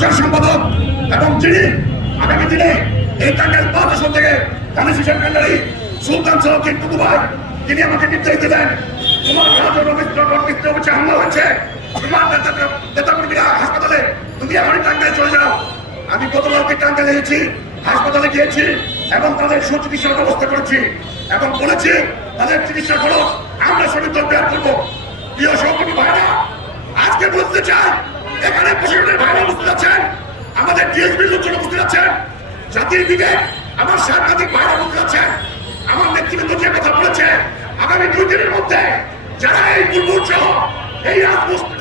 এবং যিনি আগামী দিনে এই টাঙ্গাইল পাঁচ আসন থেকে হোসেন কান্ডারি সুলতান সাহেব টুকু ভাই তিনি আমাকে নির্দেশ দিলেন তোমার রাজন রবীন্দ্র হচ্ছে হামলা হয়েছে, তোমার নেতাকর্মীরা হাসপাতালে তুমি এখনই টাঙ্গাইল চলে যাও। আমি গতকালকে টাঙ্গাইলে গেছি হাসপাতালে গিয়েছি এবং তাদের সুচিকিৎসার ব্যবস্থা করেছি এবং বলেছি, তাদের চিকিৎসা খরচ আমরা সঠিক ব্যয় করব। প্রিয় সহকর্মী ভাইরা, আজকে বলতে চাই এখানে প্রশাসনের ভাইরা বুঝতে যাচ্ছেন আমাদের ডিএসপি লোকজন বুঝতে যাচ্ছেন জাতির দিকে আমার সাংবাদিক ভাইরা বুঝতে যাচ্ছেন আমার নেতৃবৃন্দ যে কথা বলেছে, আগামী দুই দিনের মধ্যে যারা এই দুর্বল সহ এই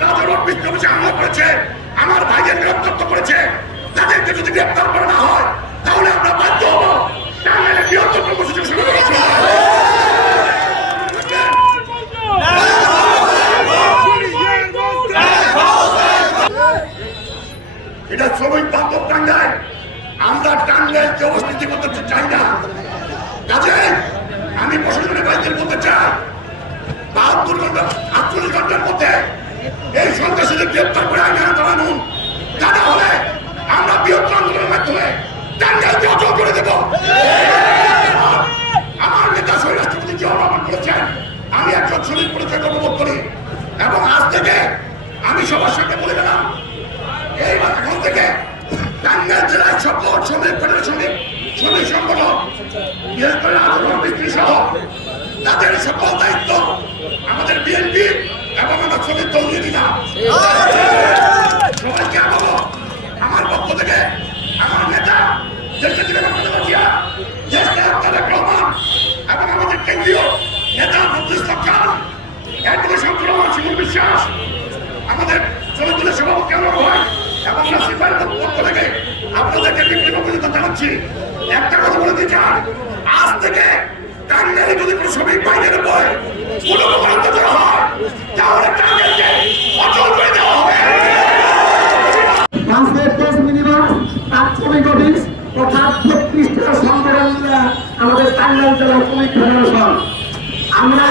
রাজরোড বিষ্ণু হামলা করেছে, আমার ভাইদের গ্রেপ্তার করেছে, তাদেরকে যদি গ্রেপ্তার করা না হয় তাহলে আমরা বাধ্য হব টাঙ্গাইলে বৃহত্তর কর্মসূচি শুরু করেছি এটা শ্রমিক বান্ধব টাঙ্গাইল আমরা টাঙ্গাইলকে অস্থিতি করতে চাই না। কাজে আমি প্রশাসনের বাইরে বলতে চাই, বাহাত্তর ঘণ্টা, আটচল্লিশ ঘণ্টার মধ্যে এই সন্ত্রাসীদের গ্রেপ্তার করে আইনে আন্দোলন তা না হলে আমরা বৃহত্তর আন্দোলনের মাধ্যমে টাঙ্গাইলকে অচল করে দেব। আমার নেতা স্বরাষ্ট্রপতি জিয়া রহমান আমি একজন শ্রমিক পরিচয় কর্মবোধ করি এবং আজ থেকে আমি সবার সাথে বলে সকল শ্রমিক ফেডারেশনের শ্রমিক সংগঠন বিশেষ করে আন্দোলন বিক্রি সহ তাদের সকল দায়িত্ব আমাদের বিএনপি এবং আমার শ্রমিক দল নিয়ে সবাইকে আমার পক্ষ থেকে পর্যন্ত একটা কথা বলে আজ থেকে যদি কোনো শ্রমিক উপর কোনো হয় তাহলে অচল করে দেওয়া হবে। ট্রান্সলেট প্রেস মিনিমাম প্রাথমিক অফিস অর্থাৎ বত্রিশটা সংগঠন আমাদের শ্রমিক ফেডারেশন। আমরা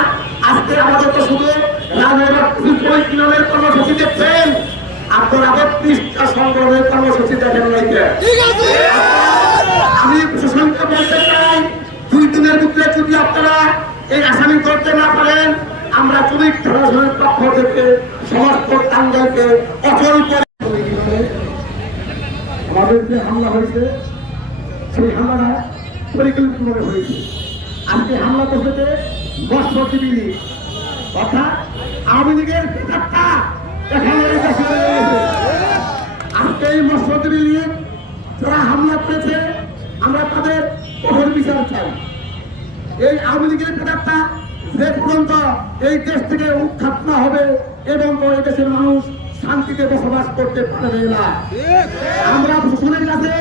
আজকে আমাদের তো শুধু রাজনৈতিক কিলোমের কর্মসূচি দেখছেন। আপনারা বত্রিশটা সংগঠনের কর্মসূচি দেখেন নাইকে আমি প্রশাসনকে বলতে চাই দুই দিনের ভিতরে যদি আপনারা এই আসামি করতে না পারেন, আমরা শ্রমিক ফেডারেশনের পক্ষ থেকে সমস্ত টাঙ্গাইলকে অচল করে আমাদের যে হামলা হয়েছে, সেই হামলাটা পরিকল্পিতভাবে হয়েছে। আজকে হামলা করতে মৎস্যজীবী অর্থাৎ আওয়ামী লীগের এখানে এই দেশে রয়ে গেছে। আজকে এই মৎস্যজীবী লীগ যারা হামলা করেছে আমরা তাদের কঠোর এই আওয়ামী লীগের পিতারটা যে পর্যন্ত এই দেশ থেকে উৎখাত হবে এবং এই দেশের মানুষ শান্তিতে বসবাস করতে পারবে না। আমরা প্রশাসনের কাছে